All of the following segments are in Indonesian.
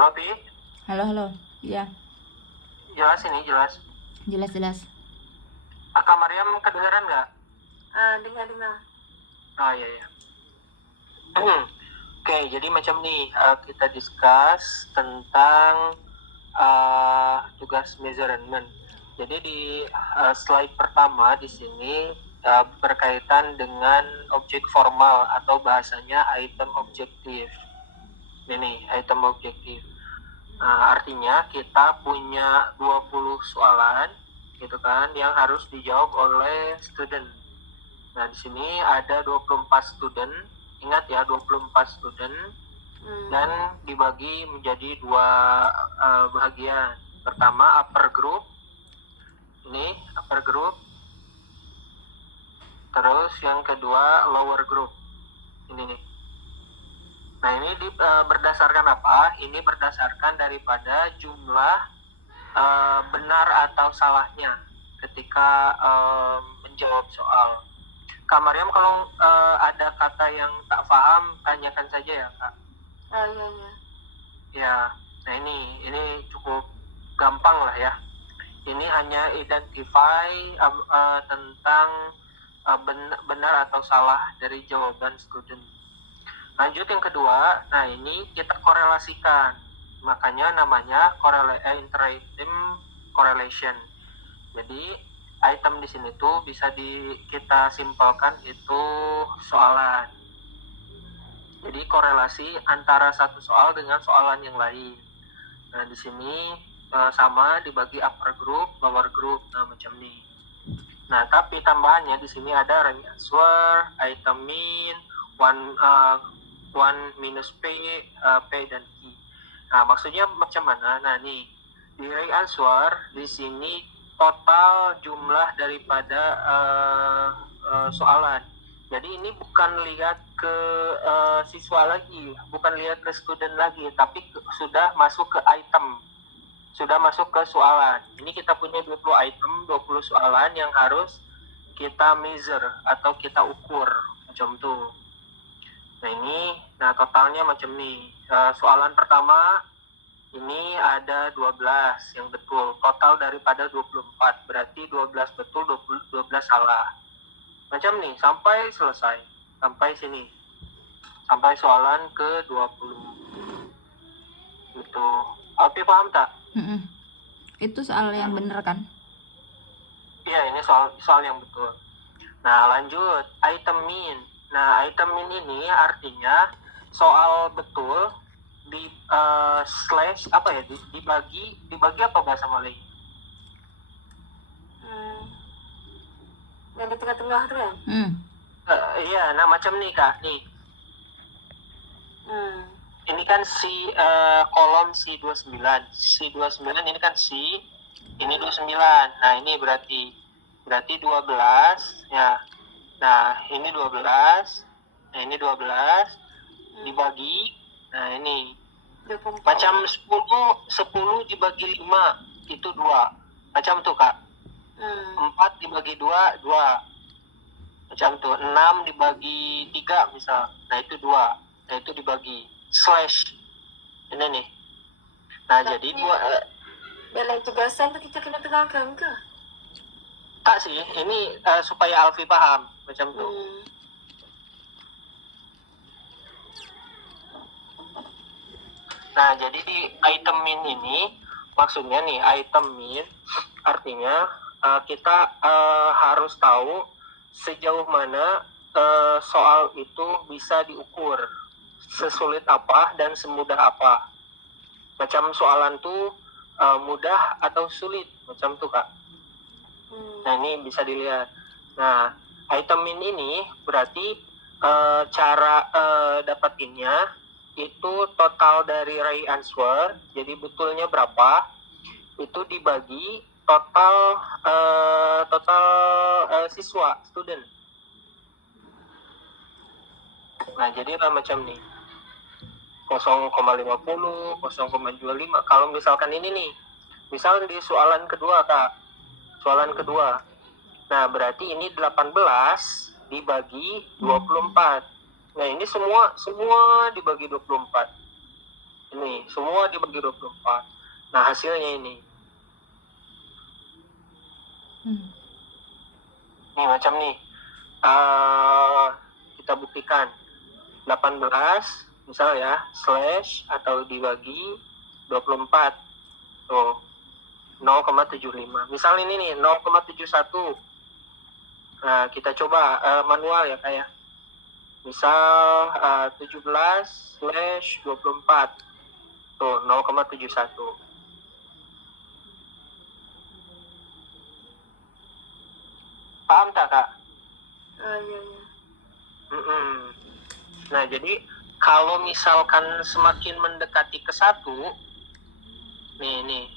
Halo, Pi. Halo, halo. Iya, Jelas ini, jelas. jelas-jelas. Kak Mariam kedengeran nggak? Dengar-dengar. Oh, iya, iya. Oke, jadi macam nih, kita discuss tentang tugas measurement. Jadi di slide pertama di sini berkaitan dengan objek formal atau bahasanya item objektif. Ini item objektif. Artinya kita punya 20 soalan gitu kan yang harus dijawab oleh student. Nah, di sini ada 24 student. Ingat ya, 24 student dan dibagi menjadi dua bagian. Pertama upper group. Ini upper group. Terus yang kedua lower group. Ini nih. Nah, ini berdasarkan apa? Ini berdasarkan daripada jumlah benar atau salahnya ketika menjawab soal. Kak Mariam, kalau ada kata yang tak paham, tanyakan saja ya, Kak. Iya, iya. Ya, nah ini cukup gampang lah ya. Ini hanya identify tentang benar atau salah dari jawaban student. Lanjut yang kedua, nah ini kita korelasikan. Makanya namanya inter-item correlation. Jadi item di sini tuh bisa kita simpelkan itu soalan. Jadi korelasi antara satu soal dengan soalan yang lain. Nah di sini sama dibagi upper group, lower group, nah macam ini. Nah tapi tambahannya di sini ada right answer, item mean, one minus P, P dan Q. Nah maksudnya macam mana? Nah nih di right answer di sini total jumlah daripada soalan. Jadi ini bukan lihat ke siswa lagi, bukan lihat ke student lagi, tapi sudah masuk ke item, sudah masuk ke soalan. Ini kita punya 20 item, 20 soalan yang harus kita measure atau kita ukur macam itu. Nah totalnya macam ini. Soalan pertama ini ada 12 yang betul. Total daripada 24. Berarti 12 betul, 12 salah. Macam nih, sampai selesai. Sampai sini. Sampai soalan ke-20. Gitu. Alpi paham tak? Itu soal yang bener kan? Iya, ini soal yang betul. Nah, lanjut. Item mean. Nah, item mean ini artinya soal betul di slash apa ya, dibagi apa bahasa Malay? Yang di tengah-tengah tu kan? Iya, nah macam nih Kak, nih. Ini kan kolom C29. C29 ini kan C, ini 29. Nah, ini berarti 12 ya. Nah, ini 12. Nah, ini 12 dibagi. Nah, ini 24. macam 10 dibagi 5 itu 2. Macam tuh, Kak. 4 dibagi 2, 2. Macam tuh. 6 dibagi 3 misal. Nah, itu 2. Nah, itu dibagi slash. Ini nih. Nah, jadi dalam tugasan tu kita kena terangkan ke? tak sih, ini supaya Alfi paham macam tuh. Nah, jadi di item min ini maksudnya nih, item min artinya kita harus tahu sejauh mana soal itu bisa diukur, sesulit apa dan semudah apa. Macam soalan tuh mudah atau sulit, macam tuh Kak. Nah, ini bisa dilihat. Nah, item min ini berarti cara dapatinnya itu total dari right answer, jadi betulnya berapa, itu dibagi total siswa, student. Nah, jadi macam nih. 0,50, 0,25. Kalau misalkan ini nih, misal di soalan kedua Kak, soalan kedua. Nah, berarti ini 18 dibagi 24. Nah, ini semua dibagi 24. Ini semua dibagi 24. Nah, hasilnya ini. Nih macam nih. Kita buktikan 18 misal ya, slash atau dibagi 24. Tuh. 0,75. Misal ini nih 0,71. Nah, kita coba manual ya kayak. Misal 17/24. Tuh 0,71. Paham tak, Kak? Iya. Nah, jadi kalau misalkan semakin mendekati ke 1, nih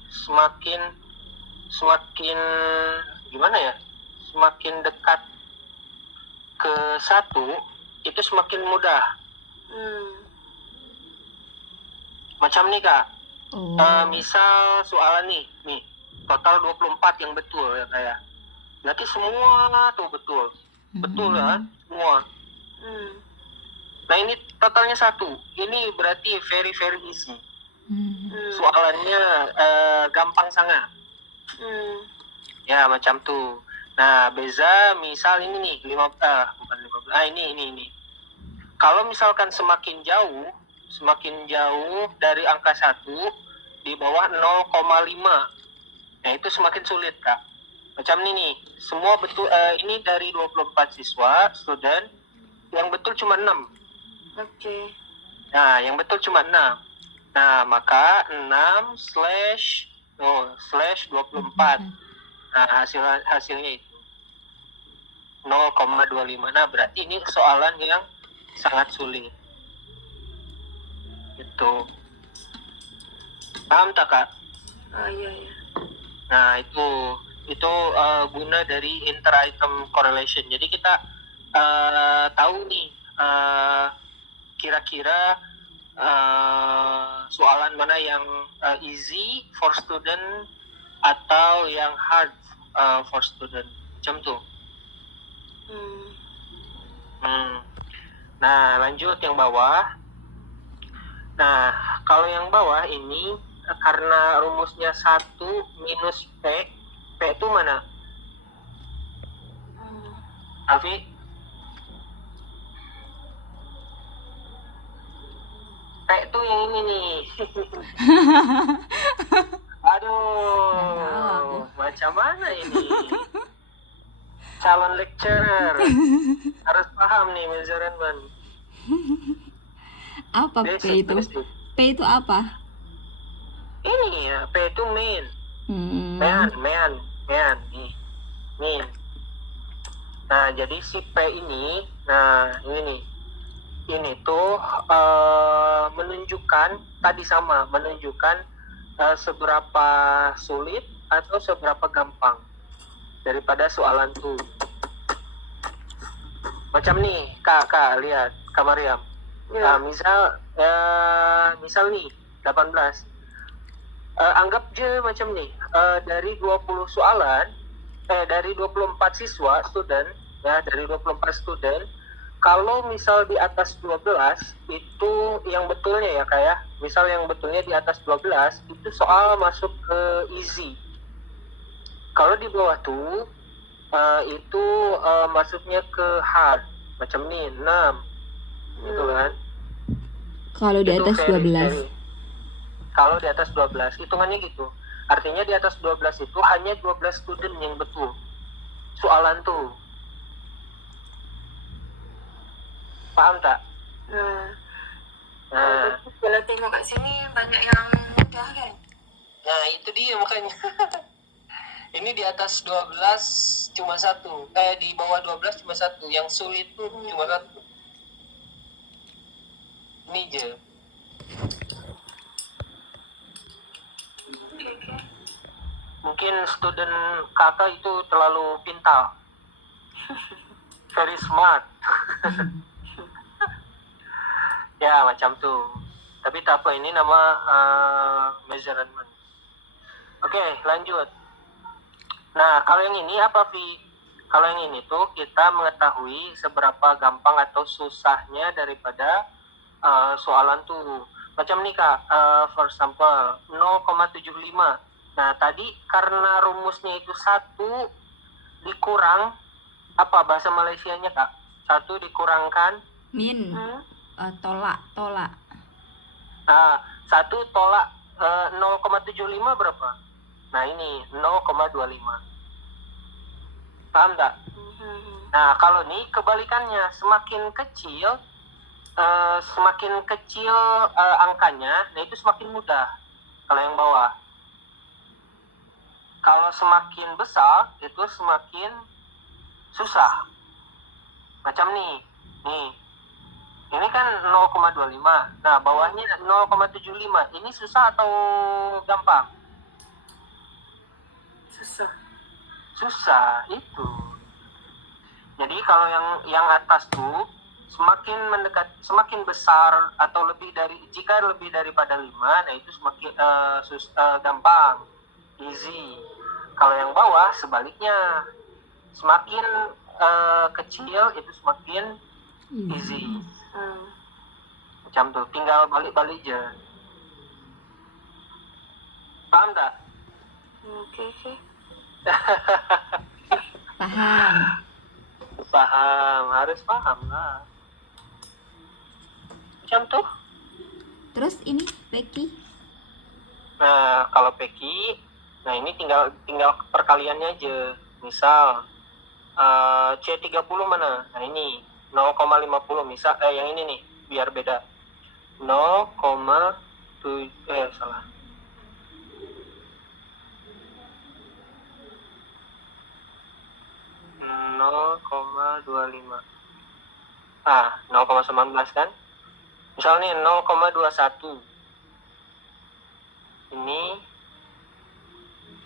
semakin gimana ya? Semakin dekat ke 1 itu semakin mudah. Macam nih, Kak. Misal soalan nih total 24 yang betul ya kayak. Berarti semua tuh betul. Betul ya, semua. Nah, ini totalnya 1. Ini berarti very very easy. Soalannya gampang sangat. Ya, macam tuh. Nah, beza misal ini nih, bukan 15. Ini. Kalau misalkan semakin jauh dari angka 1 di bawah 0,5. Nah, itu semakin sulit, Kak. Macam ini nih, semua betul, ini dari 24 siswa, student, yang betul cuma 6. Oke. Nah, yang betul cuma 6. Nah, maka 6/24. Nah, hasilnya itu 0,25. Nah, berarti ini soalan yang sangat sulit. Itu. Paham tak, Kak? Iya. Nah, itu guna dari inter-item correlation. Jadi kita tahu nih kira-kira soalan mana yang easy for student atau yang hard for student. Macam tuh. Nah, lanjut yang bawah. Nah, kalau yang bawah ini karena rumusnya 1 minus P itu mana? Alfi? P itu yang ini nih. Aduh, macam mana ini? Calon lecturer harus paham nih measurement. Apa P itu? P itu apa? Ini ya, P itu mean. Mean. Mean. Nah, jadi si P ini, nah ini nih. Ini tuh menunjukkan seberapa sulit atau seberapa gampang daripada soalan tuh. Macam nih, Kak lihat, Kak Mariam. Ya. Misal nih 18. Anggap aja macam nih, dari 20 soalan, dari 24 siswa student, ya dari 24 student, kalau misal di atas 12 itu yang betulnya ya kayak, misal yang betulnya di atas 12 itu soal masuk ke easy. Kalau di bawah tuh itu masuknya ke hard, macam nih 6, gitu kan? Kalau di atas 12. Kalau di atas 12, hitungannya gitu. Artinya di atas 12 itu hanya 12 student yang betul soalan tuh. Paham tak? Nah, kalau tengok kat sini banyak yang mudah kan? Nah, itu dia makanya. Ini di atas 12 cuma 1. Di bawah 12 cuma 1. Yang sulit tuh cuma 1. Ini aja. Mungkin student kakak itu terlalu pintar. Very smart. Ya, macam tuh. Tapi tak apa, ini nama measurement. Oke, lanjut. Nah, kalau yang ini apa, Vi? Kalau yang ini tuh kita mengetahui seberapa gampang atau susahnya daripada soalan tuh. Macam nih Kak, for example 0,75. Nah tadi karena rumusnya itu 1 dikurang, apa bahasa Malaysianya Kak? 1 dikurangkan Min. Tolak. Nah, 1 tolak 0,75 berapa? Nah ini 0,25. Paham tak? Nah kalau nih kebalikannya, semakin kecil angkanya, nah itu semakin mudah kalau yang bawah. Kalau semakin besar itu semakin susah. Macam nih ini kan 0,25. Nah bawahnya 0,75. Ini susah atau gampang? Susah itu. Jadi kalau yang atas tuh semakin besar atau jika lebih daripada 5, nah itu semakin gampang, easy. Kalau yang bawah sebaliknya, semakin kecil itu semakin easy. Macam tuh, tinggal balik-balik aja. Paham tak? Oke. Paham. Harus paham lah. Macam tuh. Terus ini Peki. Nah, kalau Peki, nah ini tinggal perkaliannya aja. Misal C30 mana? Nah ini 0,50 misal yang ini nih, biar beda. 0,7 salah. Ah, 0,19 kan? Misalnya 0,21. Ini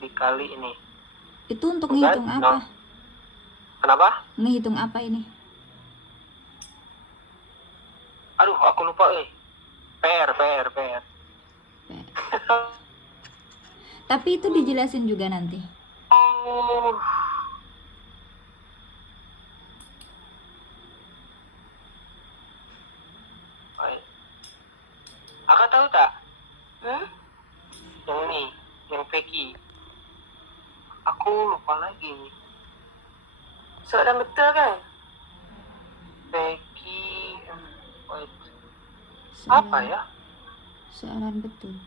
dikali ini. Itu untuk Bukan? ngitung apa? No. Kenapa? Ngitung apa ini? Aduh, aku lupa PR. Tapi itu dijelasin juga nanti. Oh. Akak tahu tak? Yang ini, yang Peki. Aku lupa lagi. Soalan betul kan? Peki. Wait. Soalan, Apa ya? Soalan betul.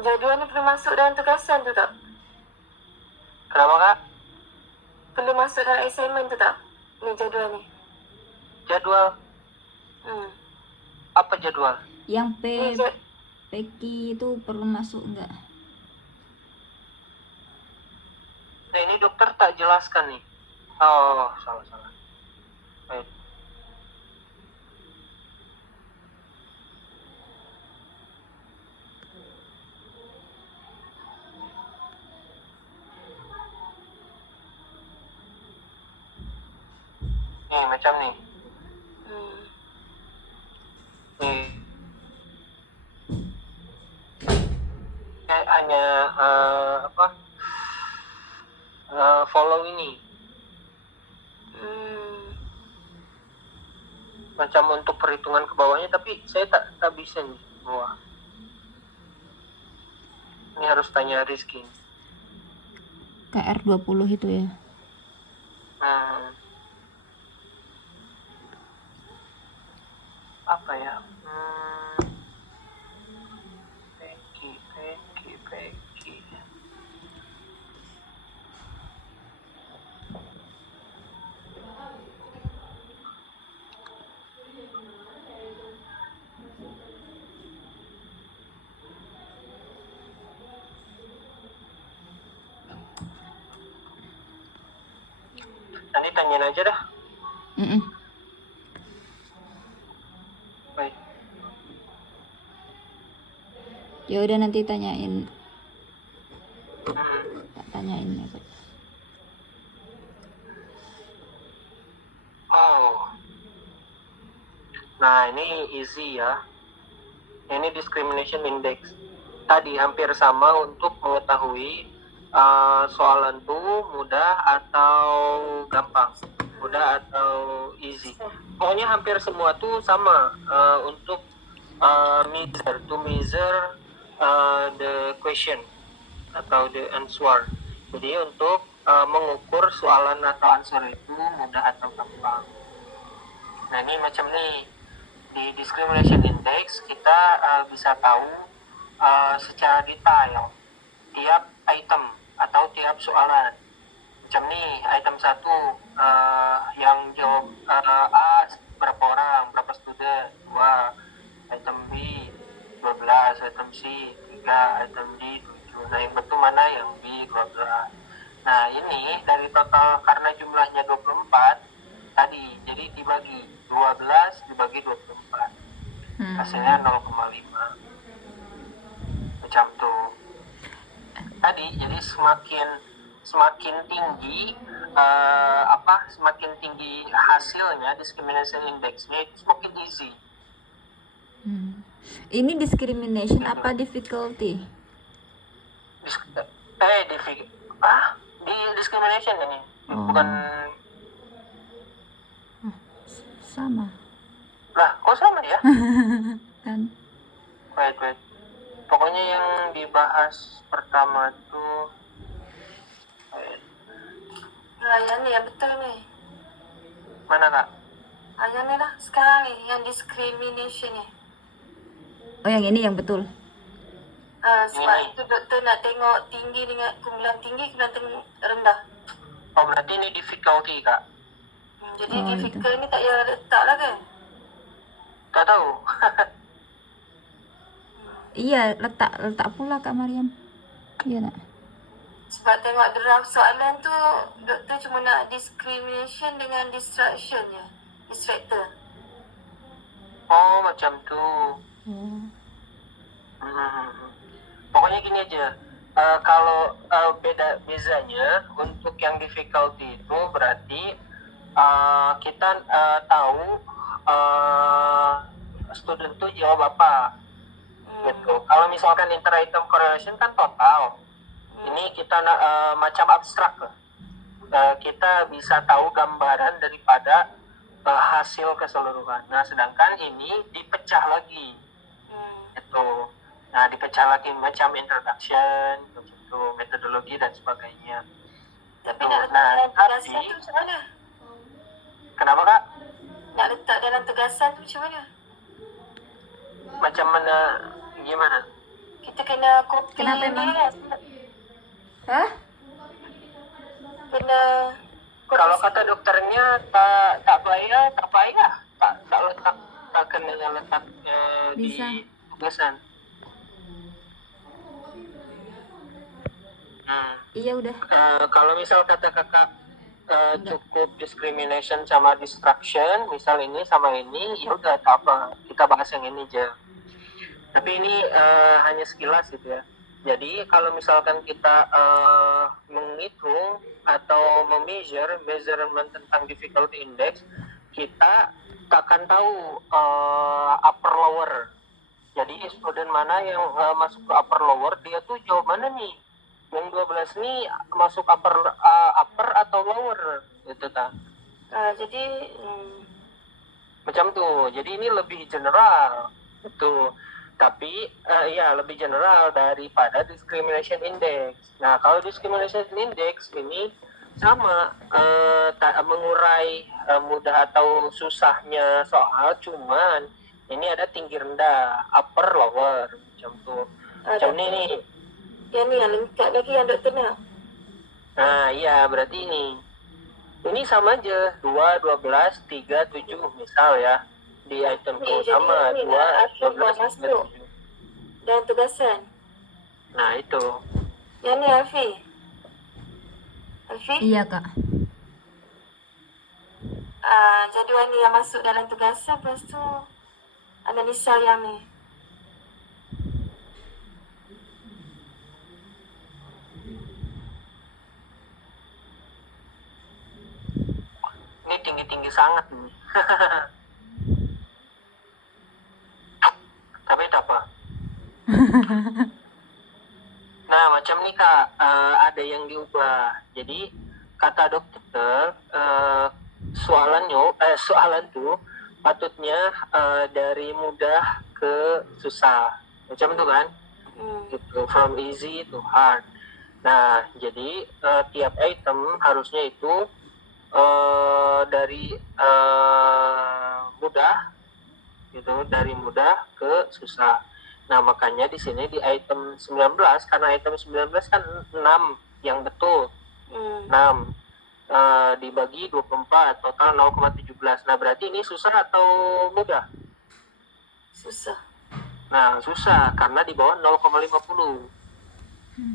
Jadual ni perlu masuk dalam tugasan tu tak? Kenapa Kak? Perlu masuk dalam assignment tu tak? Ni jadual ni. Jadwal? Apa jadwal? Yang Ni Peki itu perlu masuk enggak? Nah ini dokter tak jelaskan nih. Oh, salah. Baik. Nih macam nih. Kayak hanya follow ini. Macam untuk perhitungan ke bawahnya, tapi saya tak bisa nih bawah. Ini harus tanya Rizky. KR20 itu ya. Apa ya? Peki. Nanti tanyain aja dah. Baik. Ya udah nanti tanyain. Tanyain ya. Oh. Nah, ini easy ya. Ini discrimination index. Tadi hampir sama untuk mengetahui soalan itu mudah atau gampang, mudah atau easy. Pokoknya hampir semua tuh sama untuk measure the question atau the answer. Jadi untuk mengukur soalan atau answer itu mudah atau gampang. Nah ini macam nih, di discrimination index kita bisa tahu secara detail tiap item atau tiap soalan. Macam nih, item 1 yang jawab A berapa orang, berapa student, 2, item B 12, item C 3, item D 7. Nah yang betul mana? Yang B 12. Nah ini dari total, karena jumlahnya 24 tadi, jadi dibagi 12 dibagi 24, hasilnya 0,5 macam tuh tadi. Jadi semakin tinggi semakin tinggi hasilnya discrimination indexnya, itu semakin easy. Ini discrimination Gitu. apa difficulty? Di discrimination ini bukan sama lah, kok sama ya? kan? wait pokoknya yang dibahas pertama tuh Nah, yang nih ya betul nih. mana kak? Yang nih lah sekarang nih yang discrimination nih. Oh yang ini yang betul. Sebab Ini. itu doktor nak tengok tinggi dengan kumpulan tinggi, kumpulan rendah. Oh berarti ini difficulty kak? Jadi Oh, difficult ni tak payah letak lah kan? Tak tahu. Iya, letak pula Kak Mariam. Iya nak. Sebab tengok draft soalan tu doktor cuma nak discrimination dengan distraction je. Distractor. Oh macam tuh. Pokoknya gini aja. Kalau bezanya untuk yang difficulty itu berarti kita tahu student tuh jawab apa gitu. Kalau misalkan inter-item correlation kan total. Ini kita macam abstrak lah. Kita bisa tahu gambaran daripada hasil keseluruhan. Nah sedangkan ini dipecah lagi itu. Nah dipecah lagi macam introduction, begitu, metodologi dan sebagainya. Tapi Tuh, nak letak dalam tugasan tu macam mana? Kenapa kak? Nak letak dalam tugasan tu macam mana? Macam mana? Gimana? Kita kena copy. Kenapa ni emang? kan? Hah? Kena copy. Kalau kata dokternya tak payah, tak letak, tak kena letak Bisa. di tugasan. Iya udah. Kalau misal kata kakak cukup discrimination sama distraction, misal ini sama ini, ya udah tak apa, kita bahas yang ini aja. Tapi ini hanya sekilas gitu ya. Jadi kalau misalkan kita menghitung atau measurement tentang difficulty index, kita akan tahu upper lower. Jadi student mana yang masuk ke upper lower, dia tuh jawab mana nih? Yang 12 nih masuk upper atau lower gitu ta. Jadi Macam tuh. Jadi ini lebih general gitu. Tapi ya lebih general daripada discrimination index. Nah, kalau discrimination index ini sama mengurai mudah atau susahnya soal, cuman ini ada tinggi rendah, upper lower macam tuh. Macam ini nih. yang ni yang lengkap lagi yang doktor nak. Nah, iya berarti ini. Ini sama aja, 2, 12, 3, 7 misal ya. Di item Ni, tuh jadi sama, ni 2, nak 12, masuk 3, 7. dalam tugasan. Nah, itu. Yang ni Alfi. Alfi? Iya Kak. Jadual ni yang masuk dalam tugasan, lepas tu analisa yang ni. Ini tinggi-tinggi sangat nih. Tapi tak apa. Nah, macam nih Kak, ada yang diubah. Jadi kata dokter, soalan tuh patutnya dari mudah ke susah. Macam itu kan? Gitu, from easy to hard. Nah, jadi tiap item harusnya itu dari mudah gitu, dari mudah ke susah. Nah, makanya di sini di item 19, karena item 19 kan 6 yang betul. 6 dibagi 24, total 0,17. Nah, berarti ini susah atau mudah? Susah. Nah, susah karena di bawah 0,50.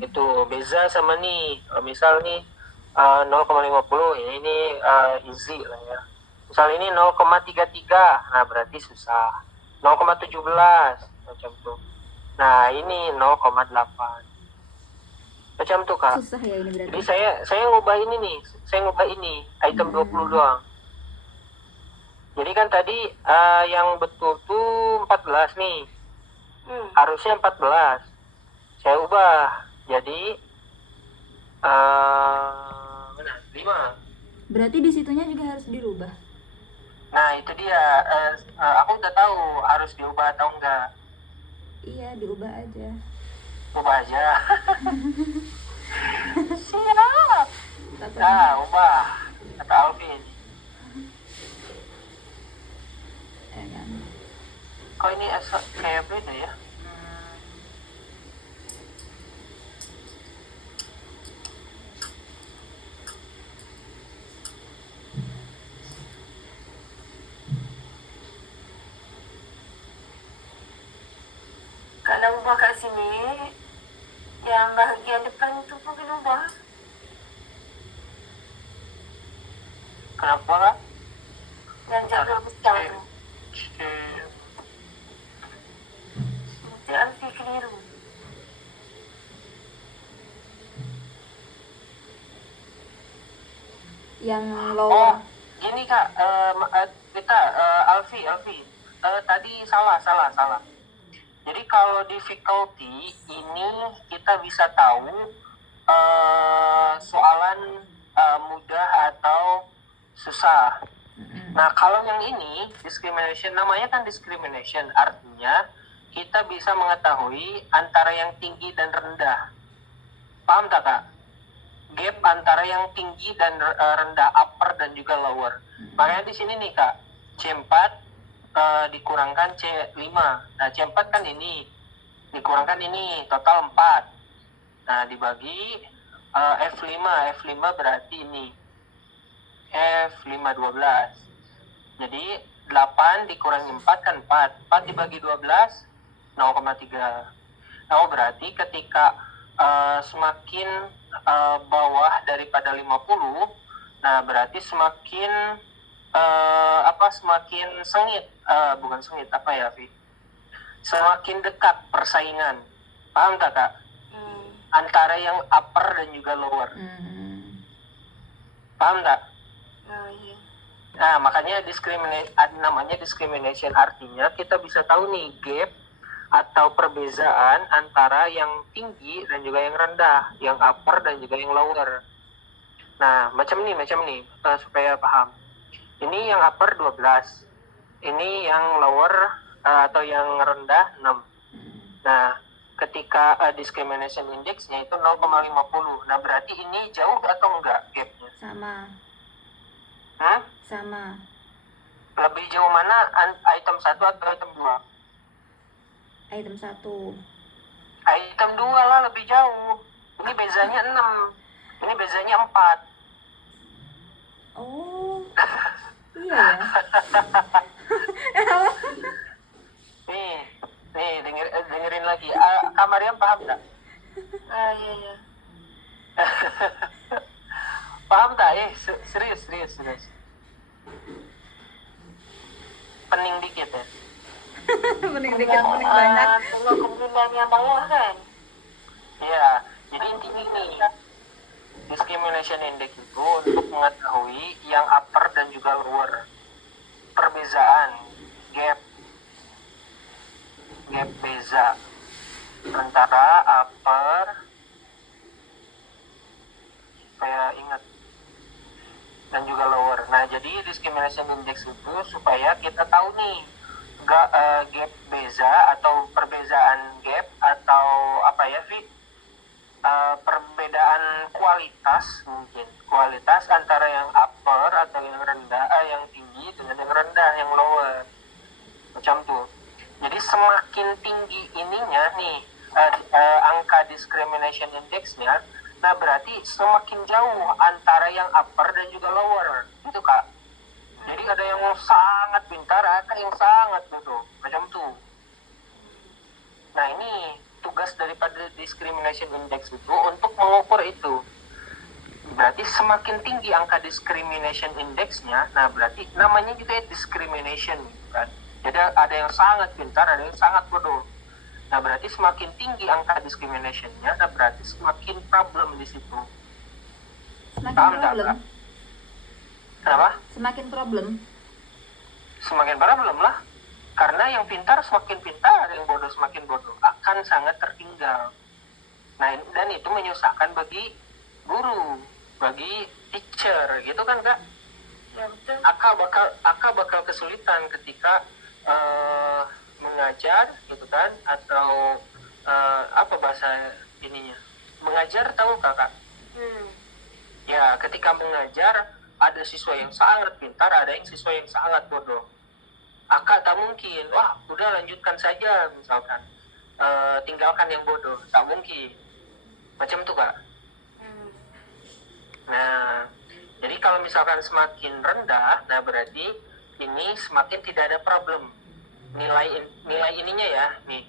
Itu beza sama nih, misal nih 0,50 ini easy lah ya. Misal ini 0,33, nah berarti susah. 0,17 macam tuh. Nah, ini 0,8. Macam tuh, Kak. Susah ya ini berarti. Jadi saya ngubah ini nih, item 20 doang. Jadi kan tadi yang betul tuh 14 nih. Harusnya 14. Saya ubah jadi mana? 5. Berarti di situnya juga harus dirubah. Nah, itu dia. Aku udah tahu harus diubah atau enggak. Iya, diubah aja. Ubah aja. Siap. Takut Nah, ubah. Kata Alvin. kan. Kok ini kayak beda ya? Kalau ubah kat sini, yang bahagian depan tu pun kena ubah. Kenapa, Kak? Yang jaga besar tu. Nanti Alfi keliru. Yang Oh, lower. gini Kak, kita Alfi, tadi salah. Jadi kalau difficulty ini kita bisa tahu soalan mudah atau susah. Nah, kalau yang ini discrimination, namanya kan discrimination, artinya kita bisa mengetahui antara yang tinggi dan rendah. Paham tak, Kak? Gap antara yang tinggi dan rendah, upper dan juga lower. Makanya di sini nih Kak, C4 dikurangkan C5. Nah, C4 kan ini dikurangkan ini, total 4. Nah, dibagi F5 berarti ini F5 12. Jadi 8 dikurangi 4 kan 4. 4 dibagi 12 0,3. Nah, berarti ketika semakin bawah daripada 50, nah berarti semakin semakin sengit, bukan sengit, apa ya, Vi? Semakin dekat persaingan. Paham tak, Kak? Antara yang upper dan juga lower. Paham tak? Iya. Nah, makanya namanya discrimination, artinya kita bisa tahu nih gap atau perbezaan antara yang tinggi dan juga yang rendah, yang upper dan juga yang lower. Nah, macam nih, supaya paham. Ini yang upper 12, ini yang lower atau yang rendah 6. Nah, ketika discrimination indexnya itu 0,50. Nah, berarti ini jauh atau enggak gapnya? Sama. Sama. Lebih jauh mana, item 1 atau item 2? Item 1. Item 2 lah, lebih jauh. Ini bezanya 6. Ini bezanya 4. Oh. Iya ya. Nih, dengerin lagi. Kak Mariam paham tak? Iya. Paham tak? Serius. Pening dikit ya. Pening dikit, pening banyak. Tengok kemungkinan yang bawah kan? Iya, jadi intinya ini discrimination index itu untuk mengetahui yang upper dan juga lower, perbezaan, gap beza. dan juga lower. Nah, jadi discrimination index itu supaya kita tahu nih gap beza atau perbedaan gap atau apa ya, Vi? Perbedaan kualitas, mungkin kualitas antara yang upper atau yang rendah, yang tinggi dengan yang rendah, yang lower, macam tuh. Jadi semakin tinggi ininya nih angka discrimination index-nya, nah berarti semakin jauh antara yang upper dan juga lower, itu Kak. Jadi ada yang sangat pintar, ada yang sangat bodoh, macam tuh. Nah, ini tugas daripada discrimination index itu untuk mengukur itu. Berarti semakin tinggi angka discrimination index-nya, nah berarti namanya juga discrimination, kan? Jadi ada yang sangat pintar, ada yang sangat bodoh. Nah, berarti semakin tinggi angka discrimination-nya, nah berarti semakin problem di situ. Semakin Paham problem. tak? Kenapa? Semakin problem. Semakin problem lah. Karena yang pintar semakin pintar, yang bodoh semakin bodoh. Akan sangat tertinggal. Nah, dan itu menyusahkan bagi guru, bagi teacher, gitu kan Kak? Ya betul. Aka bakal kesulitan ketika mengajar, gitu kan? Atau apa bahasa ininya? Mengajar, tahu Kakak? Ya, ketika mengajar, ada siswa yang sangat pintar, ada yang siswa yang sangat bodoh. Aka tak mungkin, wah udah lanjutkan saja misalkan, tinggalkan yang bodoh, tak mungkin. Macam tuh Kak. Nah, jadi kalau misalkan semakin rendah, nah berarti ini semakin tidak ada problem. Nilai ininya ya, nih,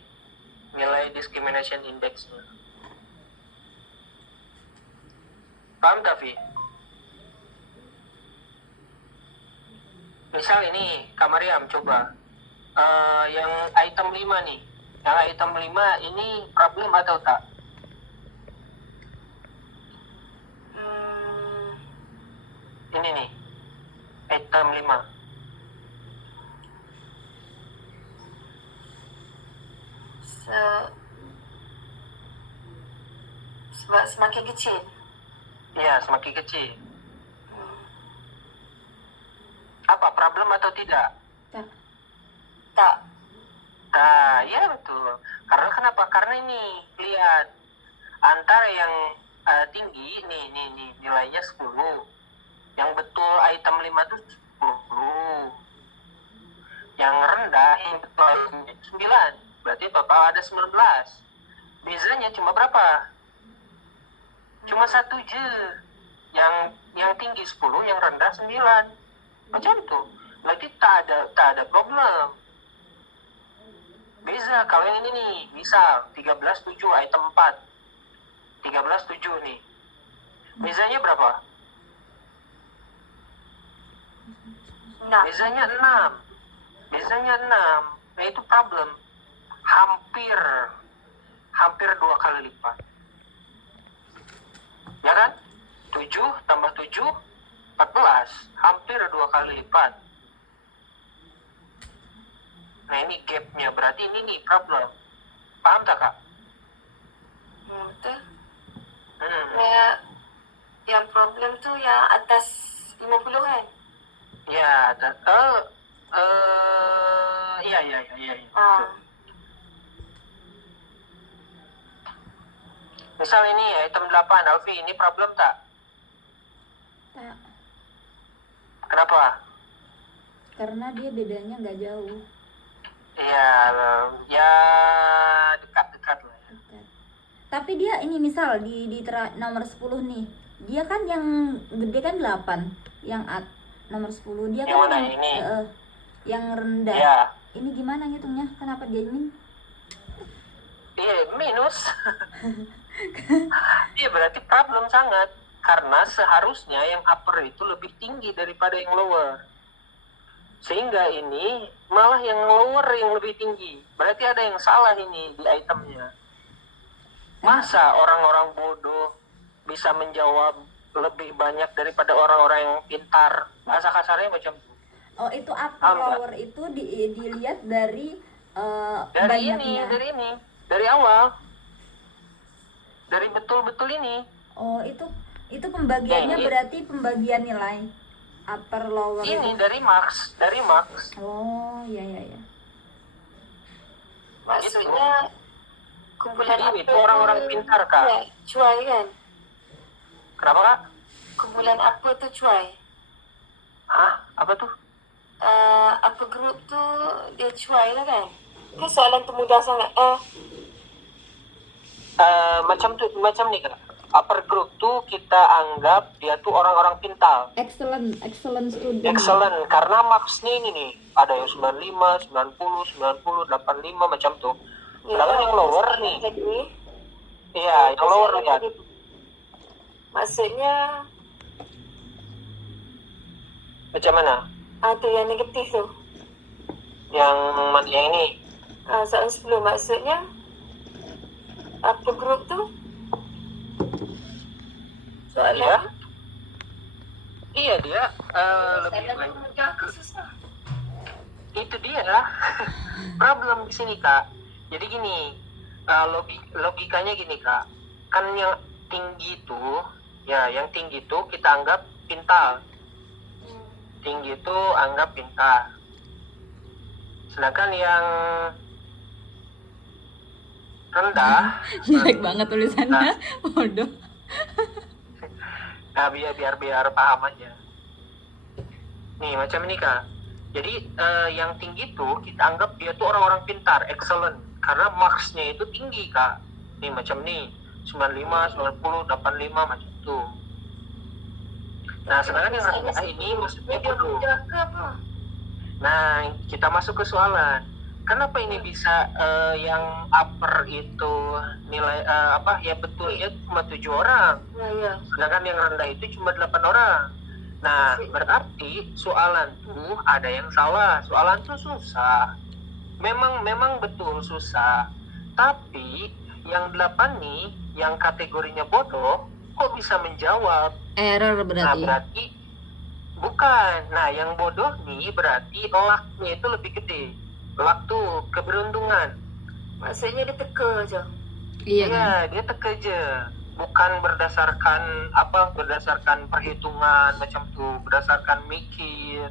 nilai discrimination index-nya. Paham tak, Vi? Misal ini, Kak Mariam coba. Yang item 5 nih. Yang item 5 ini problem atau tak? Ini nih. Item 5. Semakin kecil. Iya, semakin kecil. Apa problem atau tidak? Tak. Nah, ya betul. Karena kenapa? Karena ini, lihat. Antara yang tinggi, nih, nilainya 10. Yang betul item 5 itu 10. Yang rendah, yang betul item 9. Berarti total ada 19. Bezanya cuma berapa? Cuma 1 je. Yang tinggi 10, yang rendah 9. Macam itu. Berarti tak ada problem. Beza kalau yang ini nih, misal 13.7 item 4. 13.7 nih. Bezanya berapa? Bezanya 6. Bezanya 6. Nah, itu problem. Hampir 2 kali lipat. Ya kan? 7 tambah 7 14, hampir 2 kali lipat. Nah, ini gapnya, berarti ini nih problem. Paham tak Kak? Betul. Yang problem tuh yang atas 50 kan? Ya, iya. Misal ini ya, item 8, Alfi, ini problem tak? Tak. Kenapa? Karena dia bedanya nggak jauh. Ya dekat-dekat lah ya. Dekat. Tapi dia ini misal di nomor 10 nih. Dia kan yang gede kan 8, yang nomor 10 dia Yang kan mana ini? yang rendah. Ya. Ini gimana ngitungnya? Kenapa dia ini? Iya, minus. Iya, berarti problem sangat. Karena seharusnya yang upper itu lebih tinggi daripada yang lower. Sehingga ini malah yang lower yang lebih tinggi. Berarti ada yang salah ini di itemnya. Masa orang-orang bodoh bisa menjawab lebih banyak daripada orang-orang yang pintar? Bahasa kasarnya macam itu. Oh, itu upper lower itu dilihat dari banyaknya. Dari awal. Dari betul-betul ini. Oh, itu pembagiannya Ya, ini. berarti pembagian nilai. upper lower Ini itu. dari Max. Oh, iya iya iya. Maksudnya kumpulan Ini apa tuh orang-orang pintar, Kak. Ya, cuai kan? Kenapa, Kak? Kumpulan apa tuh cuai? Hah? Apa tuh? Apa grup tuh dia cuai lah kan? Itu soalan tu mudah sangat. Macam nih, Kak. Upper group tuh kita anggap dia tuh orang-orang pintar. Excellent student. Excellent, karena max-nya ini nih. Ada yang 95, 90, 90, 85 macam tuh. Sedangkan yang lower nih. Jadi, Iya, yang lower lihat. maksudnya Macam mana? tu yang negatif tu. Yang mana yang ini? Soalan 10 maksudnya apa grup tu? Soalan Iya. Iya dia lebih soalan baik. tu mudah ke susah? Itu dia problem di sini, Kak. Jadi gini, logikanya gini, Kak. Kan yang tinggi itu, ya yang tinggi itu kita anggap pintar. Tinggi itu anggap pintar. Sedangkan yang rendah, Jelek banget tulisannya. Bodoh. nah biar paham aja. Nih macam ini, Kak. Jadi yang tinggi tuh kita anggap dia tuh orang-orang pintar, excellent. Karena max-nya itu tinggi, Kak. Nih macam nih, 95, 90, 85 macam itu. Nah, sebenarnya yang rendah ini maksudnya bodoh. Mudah ke apa? Nah, kita masuk ke soalan. Kenapa ini bisa yang upper itu nilai ya betulnya cuma 7 orang. Ya. Sedangkan yang rendah itu cuma 8 orang. Nah, berarti soalan tuh ada yang salah. Soalan tuh susah. Memang betul susah. Tapi yang 8 nih, yang kategorinya bodoh, kok bisa menjawab? Error Nah, berarti. berarti bukan. Nah, yang bodoh nih berarti luck-nya itu lebih gede. Luck tuh keberuntungan. Maksudnya dia teka aja. Iya kan? Iya, dia teka aja. Bukan berdasarkan perhitungan macam tuh, berdasarkan mikir,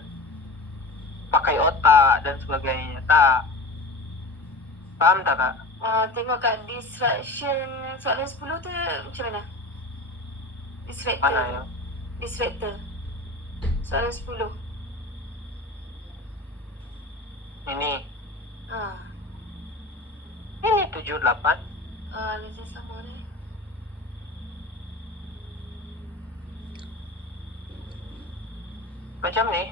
pakai otak dan sebagainya. Tak. Paham tak, Kak? Tengok kat distraction soalan 10 tu macam mana? Mana ya? Distractor. Soalan 10. Ini. Ah, Ini 78. Lesa sama ni. Macam nih.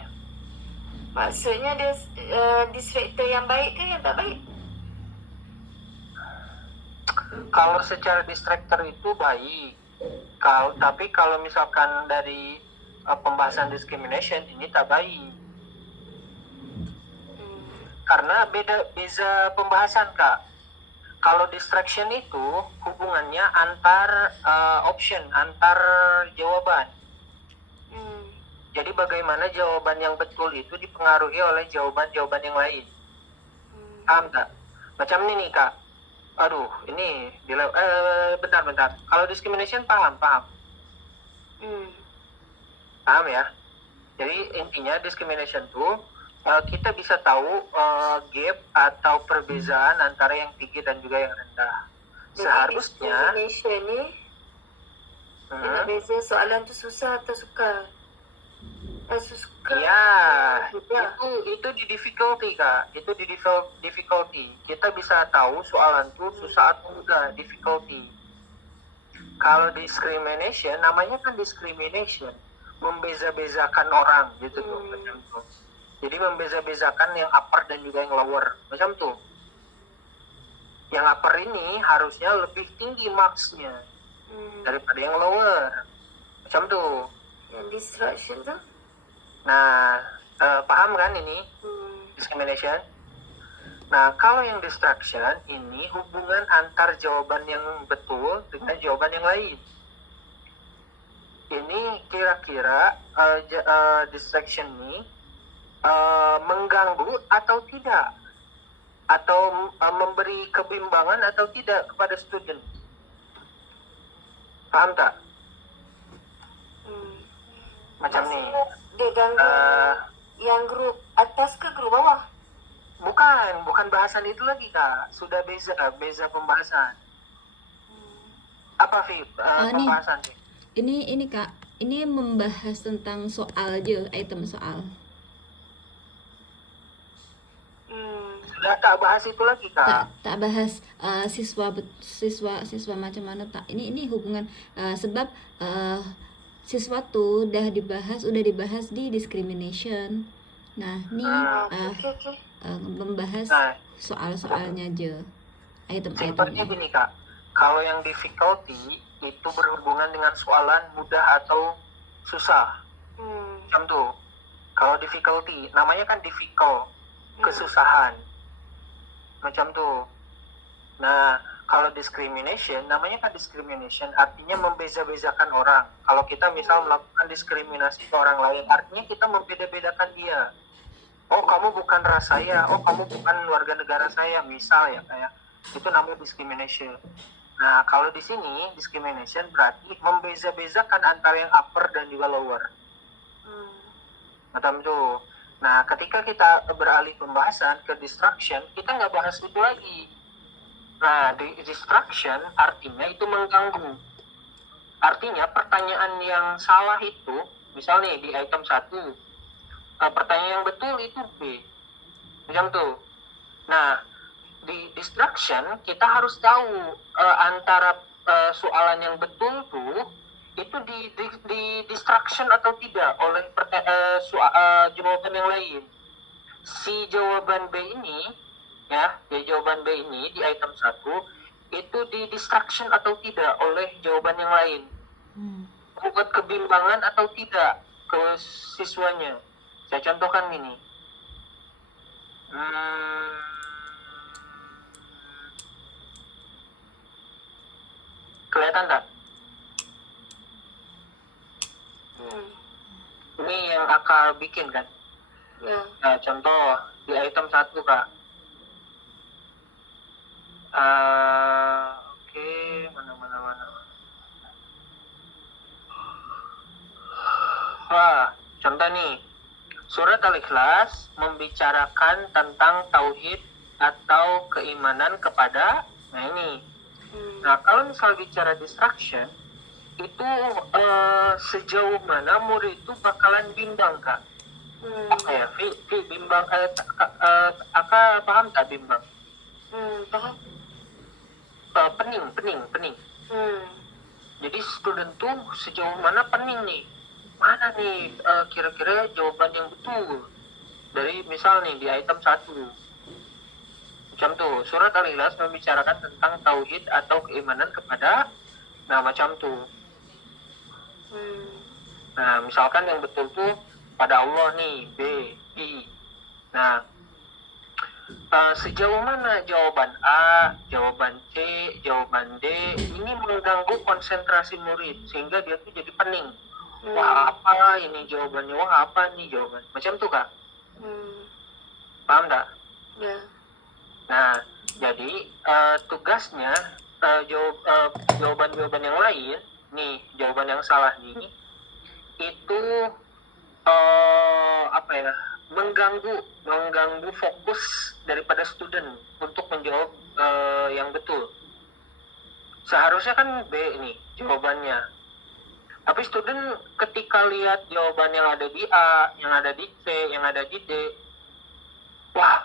Maksudnya dia distractor yang baik ke yang tak baik? Kalau secara distractor itu baik. Tapi kalau misalkan dari pembahasan discrimination ini tak baik. Karena beza pembahasan, Kak. Kalau distraction itu hubungannya antar option, antar jawaban. Jadi bagaimana jawaban yang betul itu dipengaruhi oleh jawaban-jawaban yang lain. Paham tak? Macam ini nih, Kak. Aduh, ini bentar. Kalau discrimination paham. Paham ya? Jadi intinya discrimination tuh kita bisa tahu gap atau perbezaan antara yang tinggi dan juga yang rendah. Seharusnya Discrimination ni dia nak beza soalan tu susah atau sukar? Suka. ya, itu di difficulty, Kak. Itu di difficulty. Kita bisa tahu soalan tuh susah atau mudah, difficulty. Kalau discrimination, namanya kan discrimination, membeza-bezakan orang gitu tuh, macam tuh. Jadi membeza-bezakan yang upper dan juga yang lower, macam tuh. Yang upper ini harusnya lebih tinggi marksnya daripada yang lower, macam tuh. Yang distraction tu? Nah, paham kan ini discrimination? Nah, kalau yang distraction ini hubungan antar jawaban yang betul dengan jawaban yang lain. Ini kira-kira distraction ini mengganggu atau tidak, atau memberi kebimbangan atau tidak kepada student. Paham tak? Macam nih. Dia ganggu pembahasan itu lagi kak, sudah beza pembahasan. Apa Vi Nih, pembahasan sih? ini Kak, ini membahas tentang soal aja, item soal. Sudah tak bahas itu lagi kak. Tak bahas siswa macam mana tak. Ini hubungan sebab siswa tuh udah dibahas di discrimination. Nah, ini Oke. membahas Nah, soal-soalnya aja. simpelnya Item-itemnya. gini kak, kalau yang difficulty itu berhubungan dengan soalan mudah atau susah. Macam tuh. Kalau difficulty, namanya kan difficult, kesusahan. Macam tuh. Nah, kalau discrimination, namanya kan discrimination, artinya membeza-bezakan orang. Kalau kita misal melakukan diskriminasi ke orang lain, artinya kita membeda-bedakan dia. Oh, kamu bukan ras saya, oh kamu bukan warga negara saya, misal ya kayak itu namanya discrimination. Nah, kalau di sini discrimination berarti membeza-bezakan antara yang upper dan juga lower. Macam tuh. Nah, ketika kita beralih pembahasan ke distraction, kita nggak bahas itu lagi. Nah, distraction artinya itu mengganggu. Artinya pertanyaan yang salah itu, misalnya di item 1, pertanyaan yang betul itu B. Macam tuh. Nah, di distraction kita harus tahu antara soalan yang betul tuh itu di distraction atau tidak oleh jawaban yang lain. Si jawaban B ini ya, jawaban B ini di item 1 itu di distraction atau tidak oleh jawaban yang lain. Membuat kebimbangan atau tidak ke siswanya. Saya contohkan gini. Kelihatan tak? Ini yang akal bikin kan? Ya. Nah, contoh di item 1 kak. Oke, mana. Wah, contoh nih. Surat Al-Ikhlas membicarakan tentang tauhid atau keimanan kepada, nah ini. Nah, kalau misal bicara distraction, itu sejauh mana murid itu bakalan bimbang kak? Apa ya, bimbang? Aka paham tak bimbang? Paham. Pening. Jadi student tuh sejauh mana pening nih? Mana nih kira-kira jawaban yang betul? Dari misal nih di item 1. Macam tuh, surat Al-Ikhlas membicarakan tentang tauhid atau keimanan kepada, nah macam tuh. Nah, misalkan yang betul tuh pada Allah nih, B, I. Nah, sejauh mana jawaban A, jawaban C, jawaban D ini mengganggu konsentrasi murid sehingga dia tuh jadi pening. Wah, apa ini jawabannya? Wah, apa nih jawaban? Macam tuh kak. Paham tak? Ya. Nah, jadi tugasnya jawaban-jawaban yang lain, nih jawaban yang salah nih, itu mengganggu fokus daripada student untuk menjawab yang betul. Seharusnya kan B nih jawabannya. Tapi student ketika lihat jawaban yang ada di A, yang ada di C, yang ada di D, wah,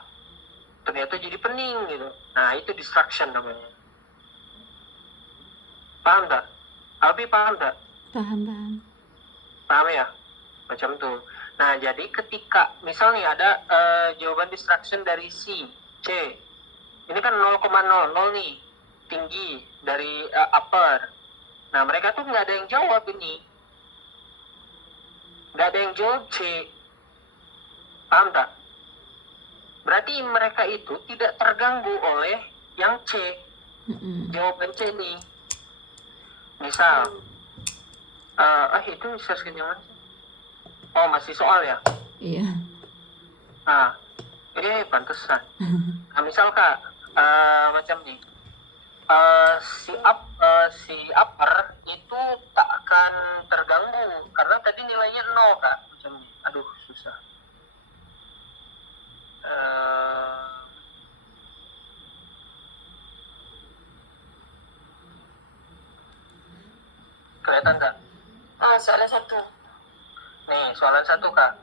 ternyata jadi pening gitu. Nah, itu distraction namanya. Paham tak? Albi paham tak? Paham. Paham ya? Macam tuh. Nah, jadi ketika misalnya ada jawaban distraction dari C, C. Ini kan 0,00 nih, tinggi dari upper. Nah, mereka tuh nggak ada yang jawab ini. Nggak ada yang jawab C. Paham tak? Berarti mereka itu tidak terganggu oleh yang C. Jawaban C nih. Misal, itu search yang mana? Oh, masih soal ya? Iya. Nah, pantesan. Nah, misal kak, macam nih, si upper itu tak akan terganggu karena tadi nilainya 0 kak. Macam nih, aduh susah. Kelihatan tak? Soalan 1. Nih, soalan 1 Kak.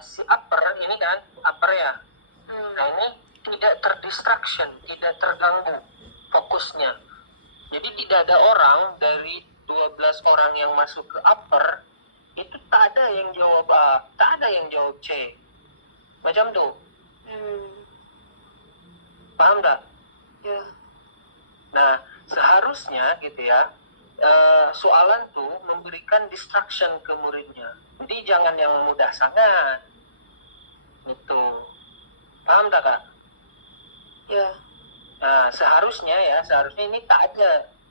Si upper ini kan, upper ya. Nah ini tidak terdistraction, tidak terganggu fokusnya. Jadi tidak ada orang dari 12 orang yang masuk ke upper itu tak ada yang jawab A, tak ada yang jawab C. Macam tuh, paham tak? Ya. Nah seharusnya gitu ya, soalan tuh memberikan distraction ke muridnya. Jadi jangan yang mudah sangat. Gitu. Paham tak Kak? Ya. Nah, seharusnya ini tak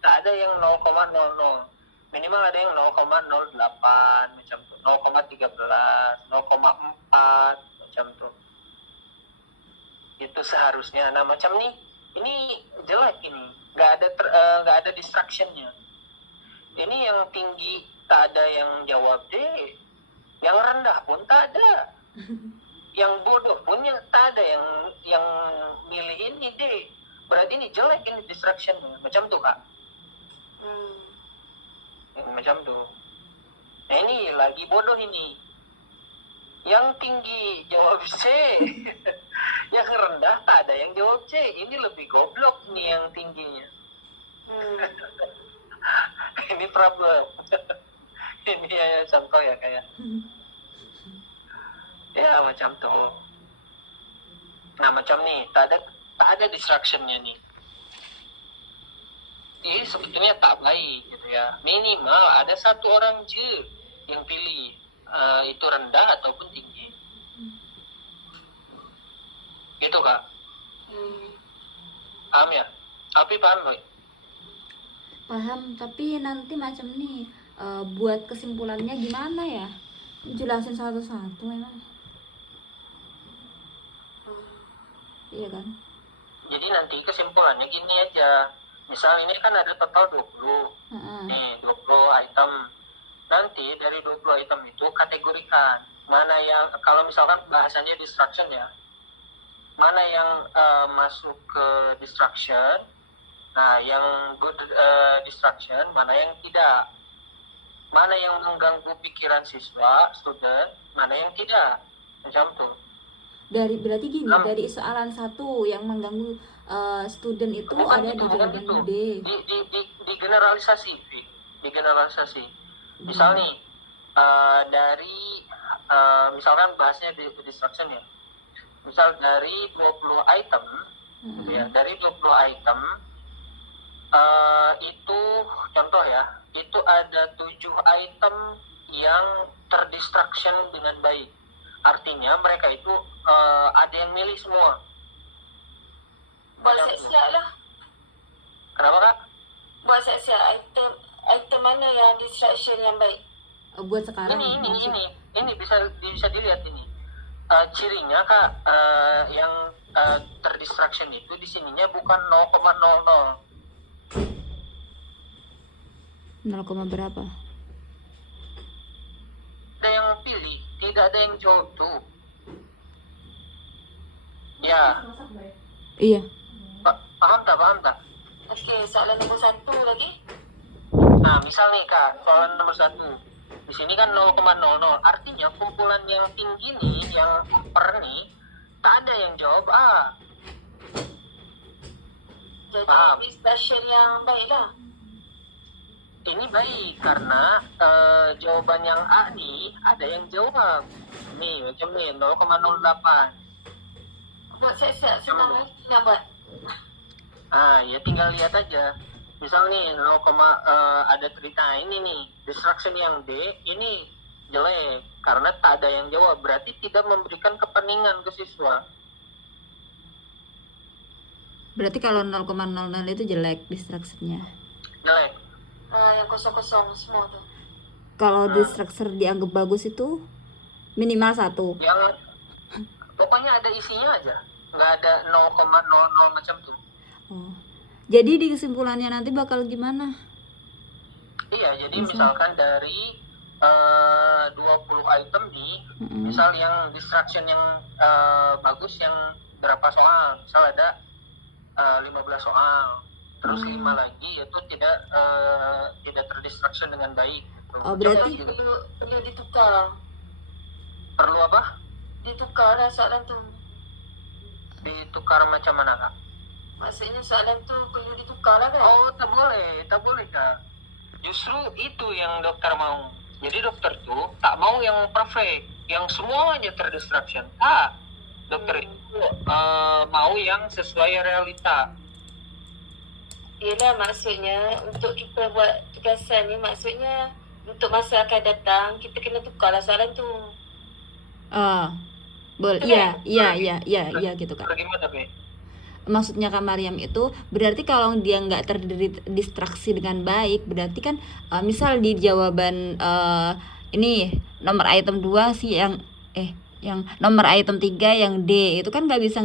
ada yang 0,00. Minimal ada yang 0,08 macam tuh, 0,13, 0,4 macam tuh. Itu seharusnya. Nah, macam nih, ini jelek ini. Nggak ada distractionnya. Ini yang tinggi tak ada yang jawab D, yang rendah pun tak ada. Yang bodoh pun tak ada yang milih ini D. Berarti ini jelek ini distractionnya. Macam tuh Kak. Macam tuh. Nah ini lagi bodoh ini. Yang tinggi jawab C. Yang rendah tak ada yang jawab C. Ini lebih goblok nih yang tingginya. Ini problem. Ini ya contoh ya kayak. Ya macam tuh. Nah macam nih, tak ada distractionnya nih. Ini sebetulnya tak baik gitu ya. Minimal ada satu orang je yang pilih itu rendah ataupun tinggi. Gitu Kak. Paham ya? Tapi paham Boy? Paham, tapi nanti macam nih buat kesimpulannya gimana ya? Jelasin satu-satu memang. Iya kan? Jadi nanti kesimpulannya gini aja. Misal ini kan ada total 20. Nih, 20 item. Nanti dari 20 item itu kategorikan. Mana yang, kalau misalkan bahasanya distraction ya. Mana yang masuk ke distraction. Nah, yang good distraction, mana yang tidak. Mana yang mengganggu pikiran siswa, student, mana yang tidak. Macam tuh. Berarti gini, dari soalan 1 yang mengganggu student itu bukan ada gitu, di jawaban gitu. D. Di generalisasi, di generalisasi. Misal nih dari misalkan bahasnya di distraction ya. Misal dari 20 item, ya, dari 20 item itu contoh ya, itu ada 7 item yang terdistraction dengan baik. Artinya mereka itu ada yang milih semua. Buat siap-siap lah. Kenapa Kak? Buat siap-siap item mana yang distraction yang baik. Buat sekarang Ini bisa dilihat ini. Cirinya Kak, yang terdistraction itu di sininya bukan 0,00. 0, berapa? Ada yang pilih, tidak ada yang jawab tuh. Ya. Iya. Paham tak? Okey, soalan nombor 1 lagi. Nah, misal nih Kak, soalan nomor 1. Di sini kan 0,00. Artinya kumpulan yang tinggi nih, yang upper nih, tak ada yang jawab A. Jadi Paham. distraction yang baik lah. Ini baik karena jawaban yang A nih ada yang jawab. Nih, macam nih 0,08. Buat siap-siap senang lah nak buat. Ya tinggal lihat aja. Misal nih ada cerita ini nih, distraction yang D ini jelek karena tak ada yang jawab, berarti tidak memberikan kepeningan ke siswa. Berarti kalau 0,00 itu jelek distraksinya. Jelek. Yang kosong-kosong semua tu. Kalau distraction dianggap bagus itu minimal 1. Yang pokoknya ada isinya aja, nggak ada 0,00 macam tuh. Oh. Jadi di kesimpulannya nanti bakal gimana? Iya, jadi misalkan dari 20 item nih, misal yang distraction yang bagus yang berapa soal? Misal ada 15 soal. Terus 5 lagi itu tidak terdistraction dengan baik. Gitu. Oh, berarti Perlu ditukar. Perlu apa? Ditukar lah soalan tu. Ditukar macam mana kak? Maksudnya soalan tu perlu ditukar lah kan? Oh, tak boleh kak. Justru itu yang dokter mau. Jadi dokter tuh tak mau yang perfect, yang semuanya terdistraction. Dokter itu mau yang sesuai realita. Yelah, maksudnya untuk kita buat tugasan ni, maksudnya untuk masa akan datang kita kena tukar lah soalan tu. boleh. Iya gitu Kak. Bagaimana Be? Maksudnya Kak Mariam itu berarti kalau dia nggak terdistraksi dengan baik, berarti kan misal di jawaban ini nomor item 2 sih yang nomor item 3 yang D itu kan nggak bisa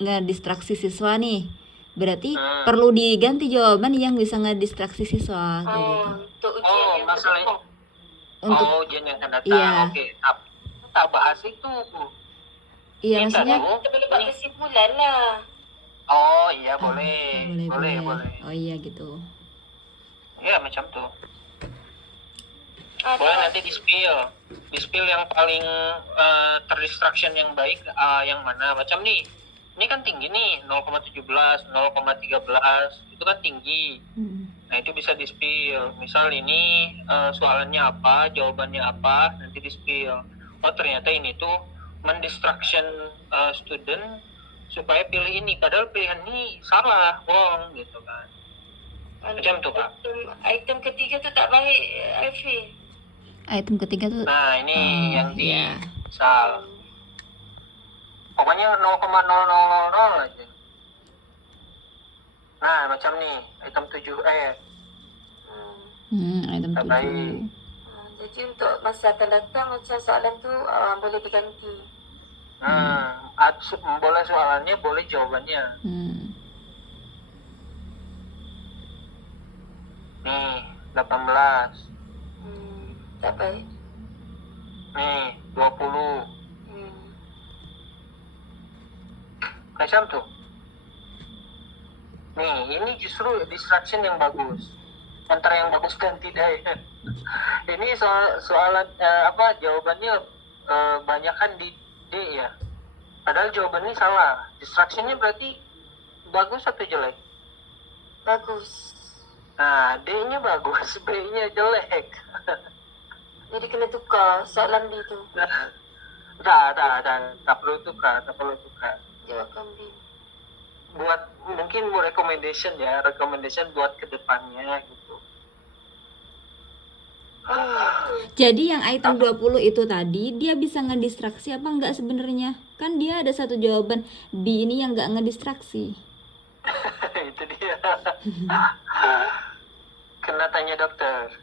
ngedistraksi siswa nih. Berarti perlu diganti jawaban yang bisa ngedistraksi siswa kayak gitu. Untuk ujian yang masalah datang. Untuk ujian yang akan datang. Iya. Oke, tak bahas itu. iya Kita maksudnya dulu, Kita boleh buat kesimpulan lah. oh iya boleh. boleh. Boleh. Oh iya gitu. Ya macam tuh. Boleh nanti di spill yang paling terdistraction yang baik yang mana macam nih. Ini kan tinggi nih 0,17, 0,13 itu kan tinggi. Nah itu bisa di spill. Misal ini soalannya apa, jawabannya apa, nanti di spill. Oh ternyata ini tuh mendistraction student supaya pilih ini, padahal pilihan ini salah, wrong gitu kan. Macam tuh Kak. Item ketiga tu tak baik, Alfi. Item ketiga tuh Nah ini yang di iya. misal pokoknya 0,0000 aja. Nah macam nih item 7 Item tak 7. baik. Jadi untuk masa akan datang macam soalan tu boleh diganti. Boleh soalannya, boleh jawabannya. Nih 18, Tak baik. nih 20, macam tuh. Nih ini justru distraction yang bagus, antara yang bagus dan tidak ya. Ini soalan jawabannya banyak kan di D ya, padahal jawabannya salah. Distractionnya berarti bagus atau jelek? Bagus. Nah D-nya bagus, B-nya jelek. Jadi kena tukar soalan B tu. Tak perlu tukar. Jawabkan B. Mungkin buat recommendation buat kedepannya gitu. Jadi yang item 20 itu tadi dia bisa ngedistraksi apa enggak sebenarnya? Kan dia ada satu jawaban B ini yang enggak ngedistraksi. Itu dia. Kena tanya dokter.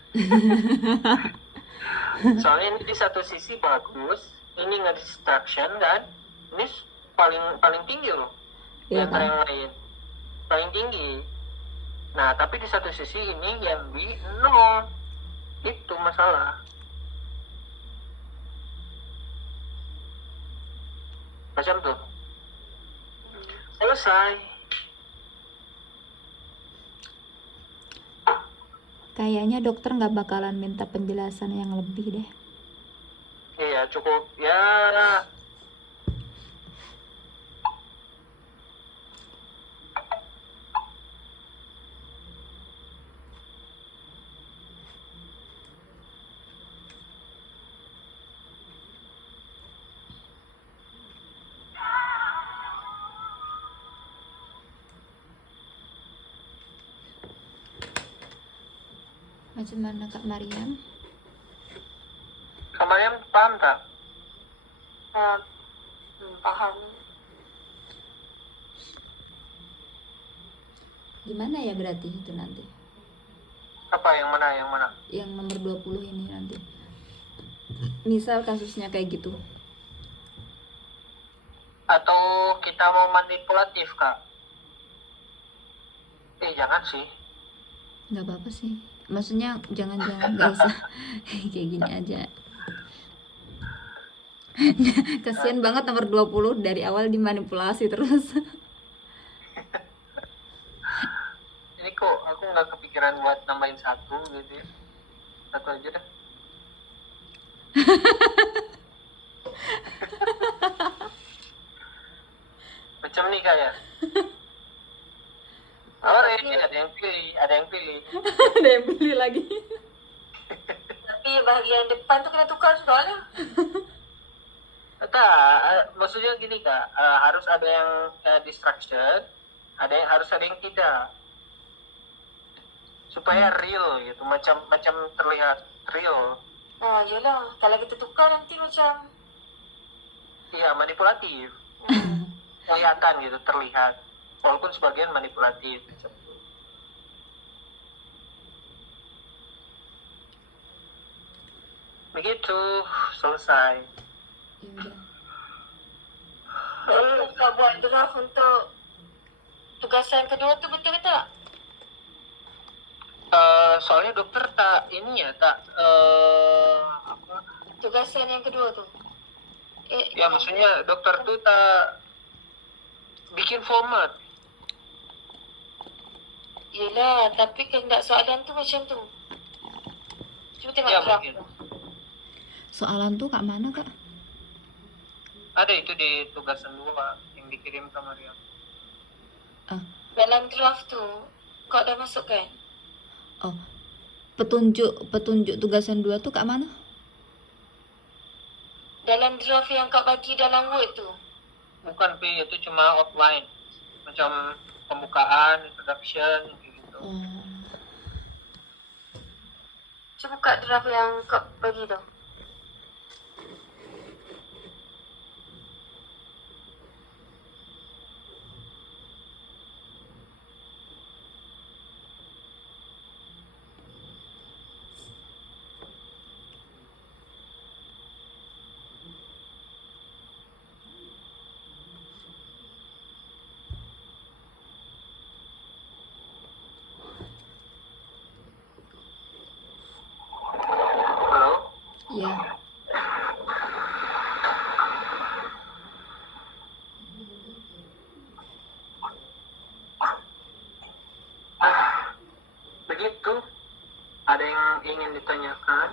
Soalnya ini di satu sisi bagus, ini nge-distraction dan ini paling tinggi loh. Di Iya antara kan? yang lain. Paling tinggi. Nah, tapi di satu sisi ini yang B 0. Itu masalah. Macam tuh. Selesai. Kayaknya dokter nggak bakalan minta penjelasan yang lebih deh. Iya, cukup ya. Macam mana Kak Mariam? Kak Mariam paham tak? Paham. Gimana ya berarti itu nanti? Apa yang mana? Yang nomor 20 ini nanti. Misal kasusnya kayak gitu. Atau kita mau manipulatif, Kak? Jangan sih. Nggak apa-apa sih. Maksudnya jangan-jangan nggak usah kayak gini aja. Kasian banget nomor 20 dari awal dimanipulasi terus. Ini gitu ya. Satu aja dah. Macam nih kayak. Oh, Tapi, ada yang pilih, ada yang pilih. Ada yang beli lagi. tapi bahagian depan tuh kena tukar soalnya. Tak, maksudnya gini kak, harus ada yang distraction, harus ada yang tidak, supaya real gitu, macam terlihat real. Nah, yelah. Kalau kita tukar nanti macam... Iya, manipulatif, kelihatan gitu, terlihat, walaupun sebagian manipulatif. Macam itu. Begitu, selesai. Ya udah. Jadi kakak buat draft untuk tugasan kedua tu betul ke tak? Soalnya dokter tak ini ya, tak apa? Tugasan yang kedua tu. Ya maksudnya dokter tuh tak bikin format. Yelah, tapi kehendak soalan tu macam tu. Cuba tengok Ya draft mungkin. tu. Soalan tuh kak mana kak? Ada itu di tugasan 2 yang dikirim ke Maria. Dalam draft tu, kau dah masukkan? Oh, petunjuk tugasan 2 tuh kak mana? Dalam draft yang kau bagi dalam Word tu. Bukan P, itu cuma outline. Macam pembukaan, introduction, gitu. Oh, Cuba buka draft yang kau bagi tu. Halo? iya. Begitu. Ada yang ingin ditanyakan?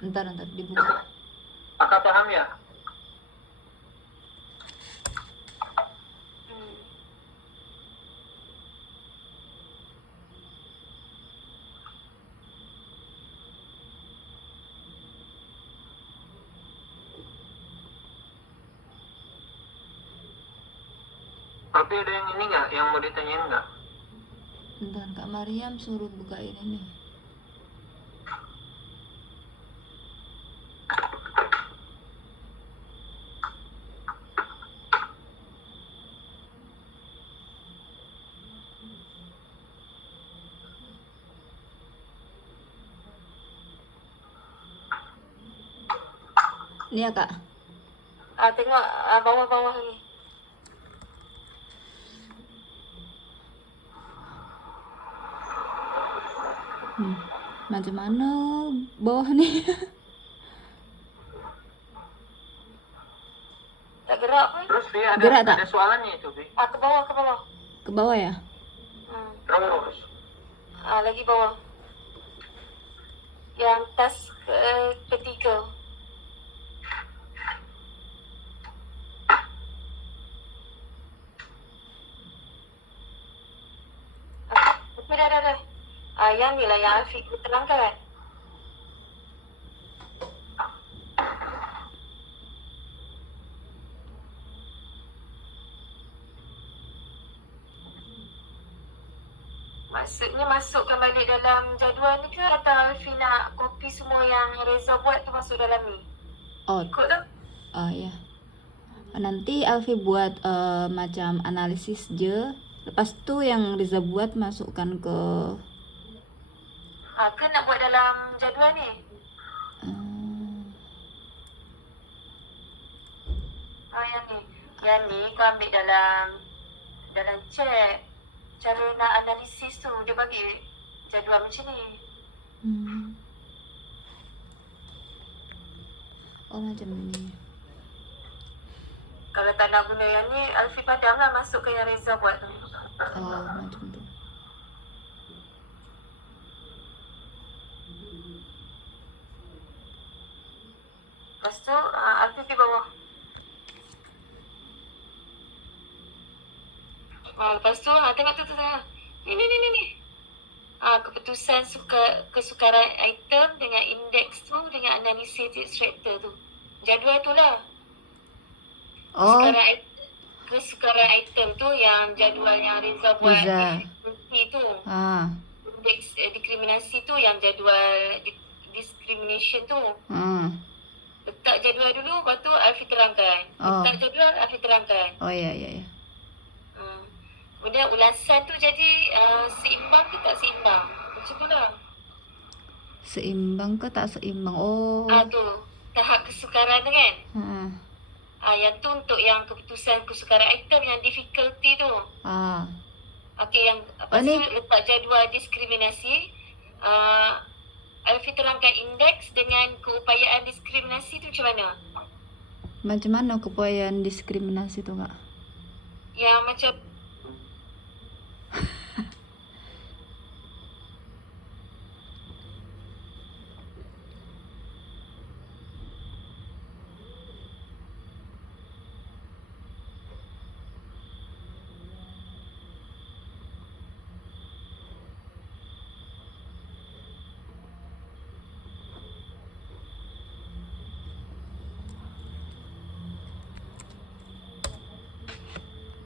Ntar dibuka. Kakak paham ya? Tapi ada yang ini nggak? Yang mau ditanyain nggak? Ntar kak Mariam suruh bukain ini. Ini ya kak. Tengok bawah-bawah ni. Macam mana bawah nih? Tak gerak pun. Terus dia Gerak tak? ada soalannya itu, Bi. Ke bawah, ke bawah. Ke bawah ya? Terus. Lagi bawah. Yang task ketiga. Okey, dah. Yang ni lah yang Afiq terangkan. Maksudnya masukkan balik dalam jadual ni ke atau Alfi nak kopi semua yang Reza buat tu masuk dalam ni? Oh, Ikut lah. ya. Nanti Alfi buat macam analisis je. Lepas tu yang Riza buat masukkan ke Ke nak buat dalam jadual ni? Yang ni. Yang ni kau ambil dalam chat. Cara nak analisis tu dia bagi jadual macam ni. Oh macam ni. Kalau tak nak guna yang ni, Alfi padam lah masukkan yang Reza buat tu. Oh macam tu. Lepas tu Alfi di bawah. Lepas tu tengok tu tengok. Ni. Keputusan kesukaran item dengan indeks tu dengan analisis extractor tu. Jadual tu lah. Oh, Kesukaran item tu yang jadual yang Reza buat Reza. diskriminasi tu. ah, Indeks diskriminasi tu yang jadual discrimination tu. Letak jadual dulu, lepas tu Alfi terangkan. Oh. Letak jadual, Alfi terangkan. Oh ya. Kemudian ulasan tu jadi seimbang ke tak seimbang? Macam tu lah. Seimbang ke tak seimbang? Oh. Tu tahap kesukaran tu kan. Yang tu untuk yang keputusan kesukaran item yang difficulty tu. Okey, yang lepas tu letak jadual diskriminasi. Alfi terangkan indeks dengan keupayaan diskriminasi tu macam mana? Macam mana keupayaan diskriminasi tu, Kak? Yang macam